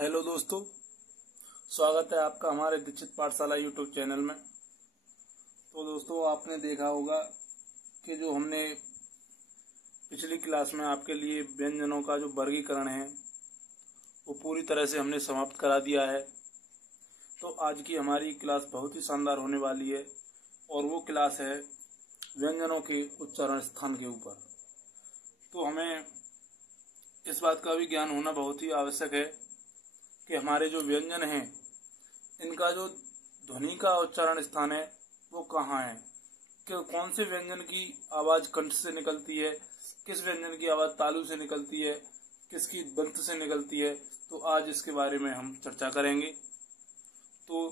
Hello दोस्तों, स्वागत है आपका हमारे दीक्षित पाठशाला यूट्यूब चैनल में। तो दोस्तों, आपने देखा होगा कि जो हमने पिछली क्लास में आपके लिए व्यंजनों का जो वर्गीकरण है वो पूरी तरह से हमने समाप्त करा दिया है। तो आज की हमारी क्लास बहुत ही शानदार होने वाली है और वो क्लास है व्यंजनों के उच्चारण स्थान के ऊपर। तो हमें इस बात का भी ज्ञान होना बहुत ही आवश्यक है कि हमारे जो व्यंजन हैं इनका जो ध्वनि का उच्चारण स्थान है वो कहाँ है, कि कौन से व्यंजन की आवाज कंठ से निकलती है, किस व्यंजन की आवाज तालु से निकलती है, किसकी दंत से निकलती है। तो आज इसके बारे में हम चर्चा करेंगे। तो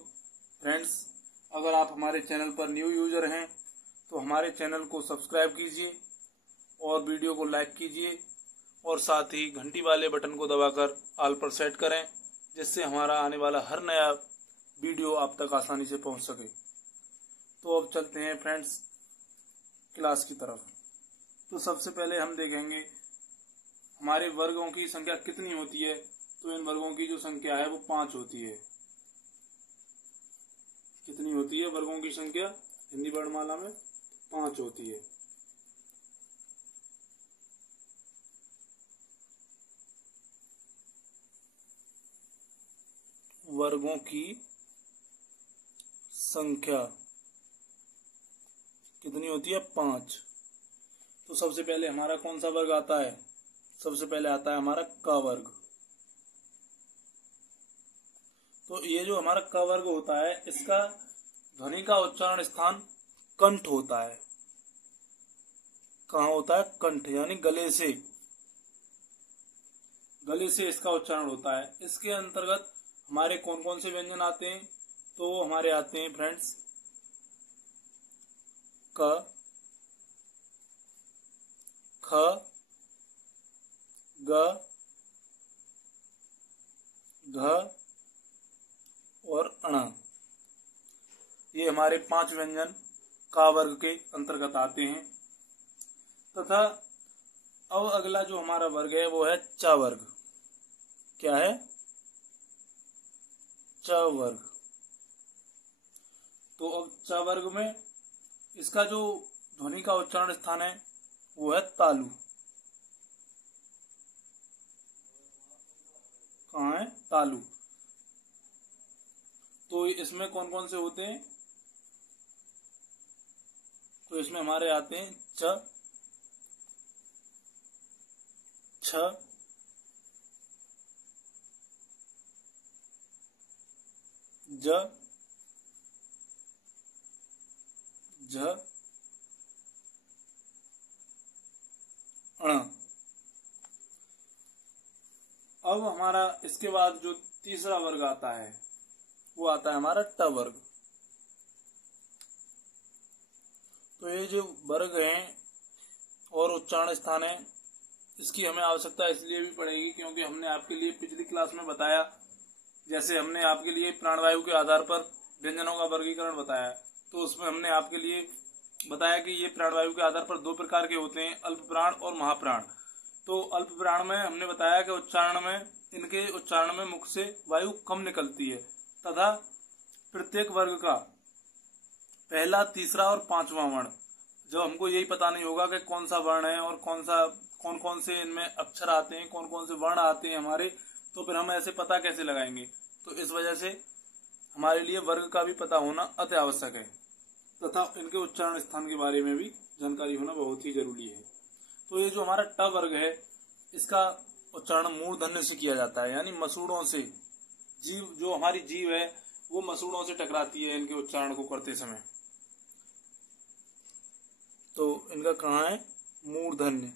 फ्रेंड्स, अगर आप हमारे चैनल पर न्यू यूजर हैं तो हमारे चैनल को सब्सक्राइब कीजिए और वीडियो को लाइक कीजिए और साथ ही घंटी वाले बटन को दबाकर ऑल पर सेट करें, जिससे हमारा आने वाला हर नया वीडियो आप तक आसानी से पहुंच सके। तो अब चलते हैं फ्रेंड्स क्लास की तरफ। तो सबसे पहले हम देखेंगे हमारे वर्गों की संख्या कितनी होती है। तो इन वर्गों की जो संख्या है वो 5 होती है। कितनी होती है वर्गों की संख्या? हिंदी वर्णमाला में 5 होती है। वर्गों की संख्या कितनी होती है? 5। तो सबसे पहले हमारा कौन सा वर्ग आता है? सबसे पहले आता है हमारा क वर्ग। तो ये जो हमारा क वर्ग होता है इसका ध्वनि का उच्चारण स्थान कंठ होता है। कहाँ होता है? कंठ, यानी गले से। गले से इसका उच्चारण होता है। इसके अंतर्गत हमारे कौन कौन से व्यंजन आते हैं? तो वो हमारे आते हैं फ्रेंड्स क, ख, ग, घ और अण। ये हमारे 5 व्यंजन का वर्ग के अंतर्गत आते हैं। तथा अब अगला जो हमारा वर्ग है वो है च वर्ग। क्या है? च वर्ग। तो अब च वर्ग में इसका जो ध्वनि का उच्चारण स्थान है वो है तालु। कहाँ है? तालु। तो इसमें कौन कौन से होते हैं? तो इसमें हमारे आते हैं च, छ, ज, झ, अण। अब हमारा इसके बाद जो तीसरा वर्ग आता है वो आता है हमारा ट वर्ग। तो ये जो वर्ग हैं और उच्चारण स्थान है इसकी हमें आवश्यकता इसलिए भी पड़ेगी क्योंकि हमने आपके लिए पिछली क्लास में बताया, जैसे हमने आपके लिए प्राणवायु के आधार पर व्यंजनों का वर्गीकरण बताया। तो उसमें हमने आपके लिए बताया कि ये प्राणवायु के आधार पर 2 प्रकार के होते हैं, अल्प प्राण और महाप्राण। तो अल्प प्राण में हमने बताया कि उच्चारण में इनके उच्चारण में मुख से वायु कम निकलती है तथा प्रत्येक वर्ग का पहला, तीसरा और 5वां वर्ण, जब हमको यही पता नहीं होगा कि कौन सा वर्ण है और कौन कौन से इनमें अक्षर आते हैं, कौन कौन से वर्ण आते हैं हमारे, तो फिर हम ऐसे पता कैसे लगाएंगे। तो इस वजह से हमारे लिए वर्ग का भी पता होना अति आवश्यक है तथा इनके उच्चारण स्थान के बारे में भी जानकारी होना बहुत ही जरूरी है। तो ये जो हमारा ट वर्ग है इसका उच्चारण मूर्धन्य से किया जाता है, यानी मसूड़ों से। जीव, जो हमारी जीव है वो मसूड़ों से टकराती है इनके उच्चारण को करते समय। तो इनका कहाँ है? मूर्धन्य।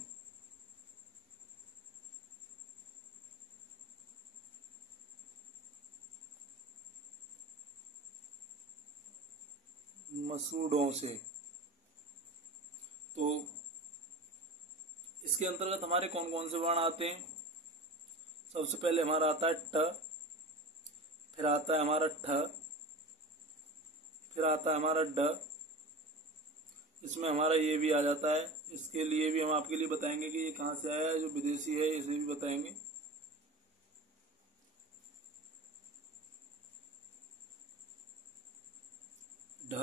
मसूड़ों से। तो इसके अंतर्गत हमारे कौन कौन से वर्ण आते हैं? सबसे पहले हमारा आता है ट, फिर आता है हमारा ठ, फिर आता है हमारा ड, इसमें हमारा ये भी आ जाता है। इसके लिए भी हम आपके लिए बताएंगे कि ये कहाँ से आया है, जो विदेशी है इसे भी बताएंगे। ढ,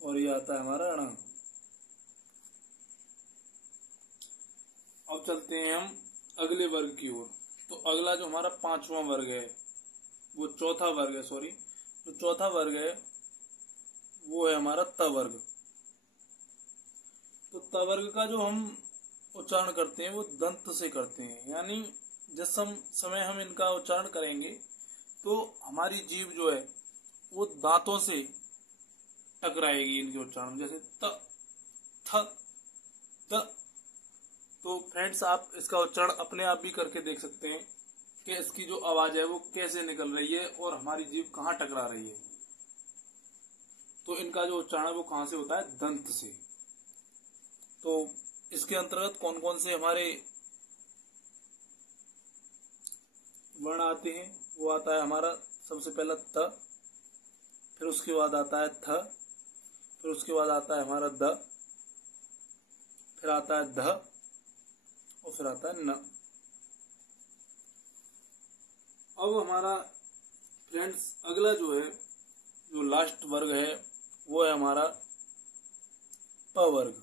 और ये आता है हमारा ण। अब चलते हैं हम अगले वर्ग की ओर। तो अगला जो हमारा 5वां वर्ग है, वो चौथा वर्ग है, सॉरी, जो चौथा वर्ग है वो है हमारा त वर्ग। तो त वर्ग का जो हम उच्चारण करते हैं वो दंत से करते हैं, यानी जिस समय हम इनका उच्चारण करेंगे तो हमारी जीभ जो है वो दांतों से टकराएगी इनके उच्चारण, जैसे त, थ, द। तो फ्रेंड्स, आप इसका उच्चारण अपने आप भी करके देख सकते हैं कि इसकी जो आवाज है वो कैसे निकल रही है और हमारी जीभ कहाँ टकरा रही है। तो इनका जो उच्चारण है वो कहाँ से होता है, दंत से। तो इसके अंतर्गत कौन कौन से हमारे वर्ण आते हैं, वो आता है हमारा सबसे पहला त, फिर उसके बाद आता है थ, फिर उसके बाद आता है हमारा द, फिर आता है ध, और फिर आता है न। अब हमारा फ्रेंड्स अगला जो है, जो लास्ट वर्ग है, वो है हमारा प वर्ग।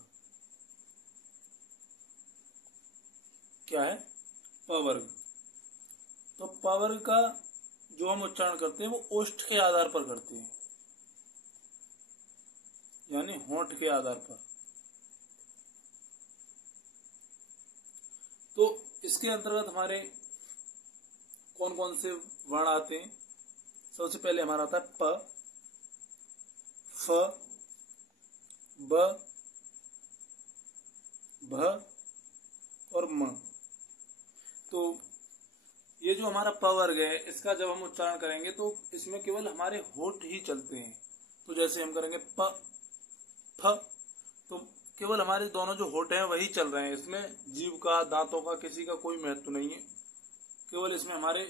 क्या है, प वर्ग। तो प वर्ग का जो हम उच्चारण करते हैं वो ओष्ठ के आधार पर करते हैं, यानी होंठ के आधार पर। तो इसके अंतर्गत हमारे कौन कौन से वर्ण आते हैं। सबसे पहले हमारा आता है प, फ, ब, भ और म। तो ये जो हमारा प वर्ग है, इसका जब हम उच्चारण करेंगे तो इसमें केवल हमारे होंठ ही चलते हैं। तो जैसे हम करेंगे प, फ, तो केवल हमारे दोनों जो होंठ हैं वही चल रहे हैं, इसमें जीभ का, दांतों का, किसी का कोई महत्व नहीं है, केवल इसमें हमारे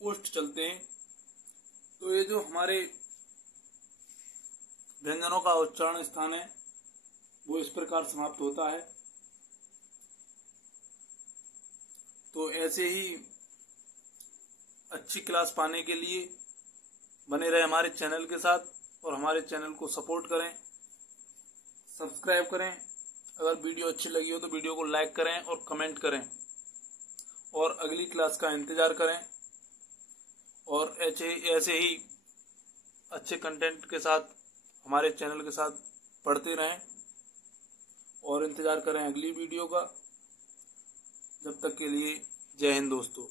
ओष्ठ चलते हैं। तो ये जो हमारे व्यंजनों का उच्चारण स्थान है वो इस प्रकार समाप्त होता है। तो ऐसे ही अच्छी क्लास पाने के लिए बने रहे हमारे चैनल के साथ और हमारे चैनल को सपोर्ट करें, सब्सक्राइब करें। अगर वीडियो अच्छी लगी हो तो वीडियो को लाइक करें और कमेंट करें, और अगली क्लास का इंतजार करें। और ऐसे ही अच्छे कंटेंट के साथ हमारे चैनल के साथ पढ़ते रहें और इंतजार करें अगली वीडियो का। जब तक के लिए जय हिंद दोस्तों।